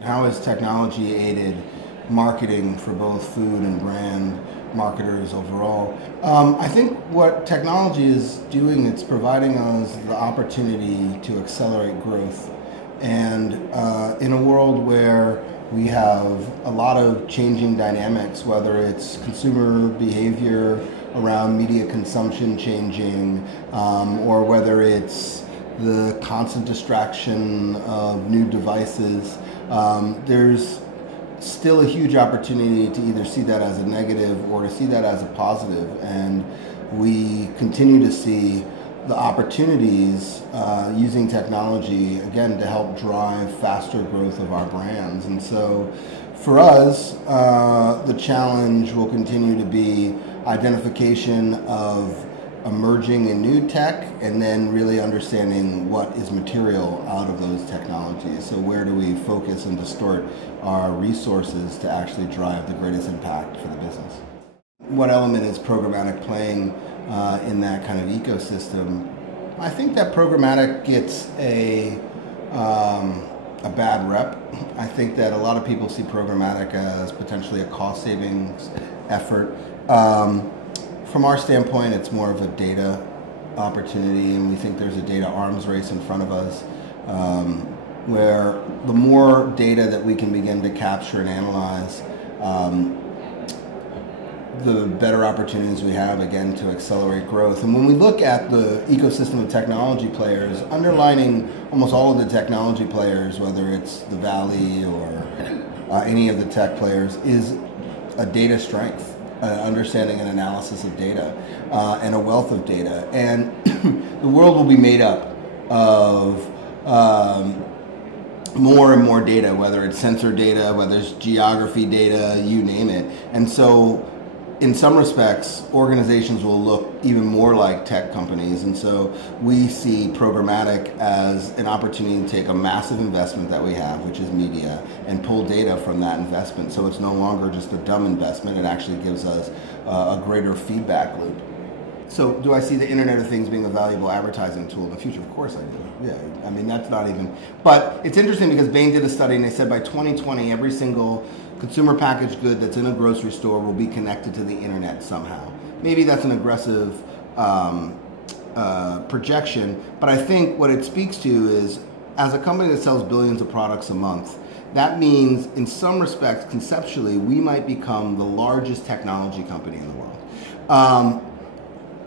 How has technology aided marketing for both food and brand marketers overall? I think what technology is doing, it's providing us the opportunity to accelerate growth. And in a world where we have a lot of changing dynamics, whether it's consumer behavior around media consumption changing, or whether it's the constant distraction of new devices, there's still a huge opportunity to either see that as a negative or to see that as a positive. And we continue to see the opportunities using technology, again, to help drive faster growth of our brands. And so for us, the challenge will continue to be identification of emerging and new tech, and then really understanding what is material out of those technologies. So where do we focus and distort our resources to actually drive the greatest impact for the business? What element is programmatic playing in that kind of ecosystem? I think that programmatic gets a bad rep. I think that a lot of people see programmatic as potentially a cost savings effort. From our standpoint, it's more of a data opportunity, and we think there's a data arms race in front of us, where the more data that we can begin to capture and analyze, the better opportunities we have, again, to accelerate growth. And when we look at the ecosystem of technology players, underlining almost all of the technology players, whether it's the Valley or any of the tech players, is a data strength. Understanding and analysis of data, and a wealth of data. And the world will be made up of more and more data, whether it's sensor data, whether it's geography data, you name it. And so in some respects, organizations will look even more like tech companies. And so we see programmatic as an opportunity to take a massive investment that we have, which is media, and pull data from that investment. So it's no longer just a dumb investment. It actually gives us a greater feedback loop. So do I see the Internet of Things being a valuable advertising tool in the future? Of course I do. Yeah, I mean, that's not even... But it's interesting because Bain did a study and they said by 2020, every single consumer packaged good that's in a grocery store will be connected to the internet somehow. Maybe that's an aggressive projection, but I think what it speaks to is, as a company that sells billions of products a month, that means in some respects, conceptually, we might become the largest technology company in the world.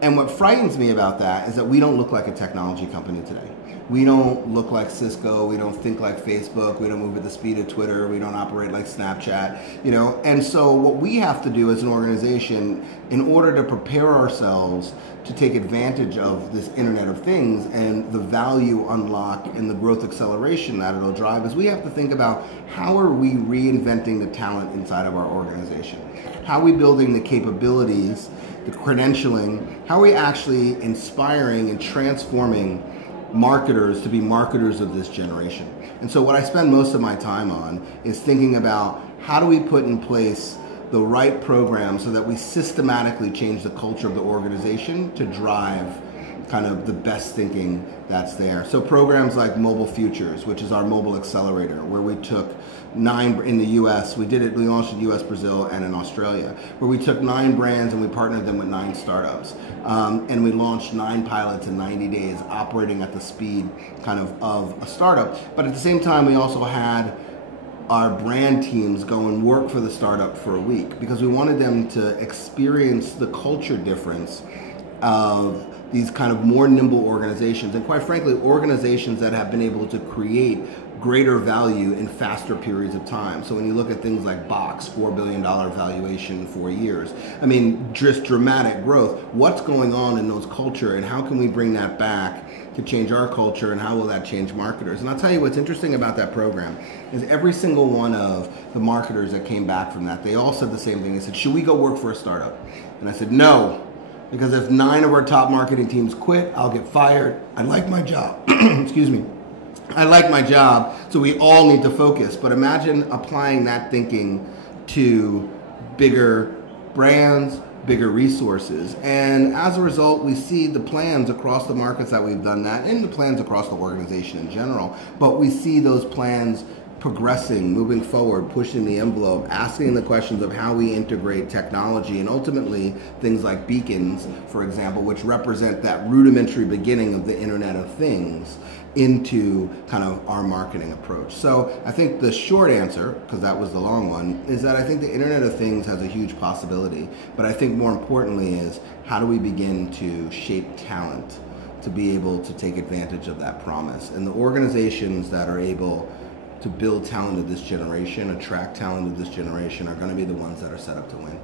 And what frightens me about that is that we don't look like a technology company today. We don't look like Cisco, we don't think like Facebook, we don't move at the speed of Twitter, we don't operate like Snapchat, you know? And so what we have to do as an organization, in order to prepare ourselves to take advantage of this Internet of Things and the value unlock and the growth acceleration that it'll drive, is we have to think about how are we reinventing the talent inside of our organization? How are we building the capabilities, the credentialing? How are we actually inspiring and transforming marketers to be marketers of this generation? And so what I spend most of my time on is thinking about how do we put in place the right program so that we systematically change the culture of the organization to drive kind of the best thinking that's there. So programs like Mobile Futures, which is our mobile accelerator, where we took 9 in the US, we launched in US, Brazil, and in Australia, where we took 9 brands and we partnered them with 9 startups. And we launched 9 pilots in 90 days, operating at the speed kind of a startup. But at the same time, we also had our brand teams go and work for the startup for a week because we wanted them to experience the culture difference of these kind of more nimble organizations, and quite frankly, organizations that have been able to create greater value in faster periods of time. So when you look at things like Box, $4 billion valuation in 4 years, I mean, just dramatic growth. What's going on in those culture, and how can we bring that back to change our culture, and how will that change marketers? And I'll tell you what's interesting about that program is every single one of the marketers that came back from that, they all said the same thing. They said, should we go work for a startup? And I said, no. Because if 9 of our top marketing teams quit, I'll get fired. I like my job. Excuse me. I like my job, so we all need to focus. But imagine applying that thinking to bigger brands, bigger resources. And as a result, we see the plans across the markets that we've done that, and the plans across the organization in general. But we see those plans progressing, moving forward, pushing the envelope, asking the questions of how we integrate technology, and ultimately things like beacons, for example, which represent that rudimentary beginning of the Internet of Things, into kind of our marketing approach. So I think the short answer, because that was the long one, is that I think the Internet of Things has a huge possibility, but I think more importantly is how do we begin to shape talent to be able to take advantage of that promise. And the organizations that are able to build talent of this generation, attract talent of this generation, are going to be the ones that are set up to win.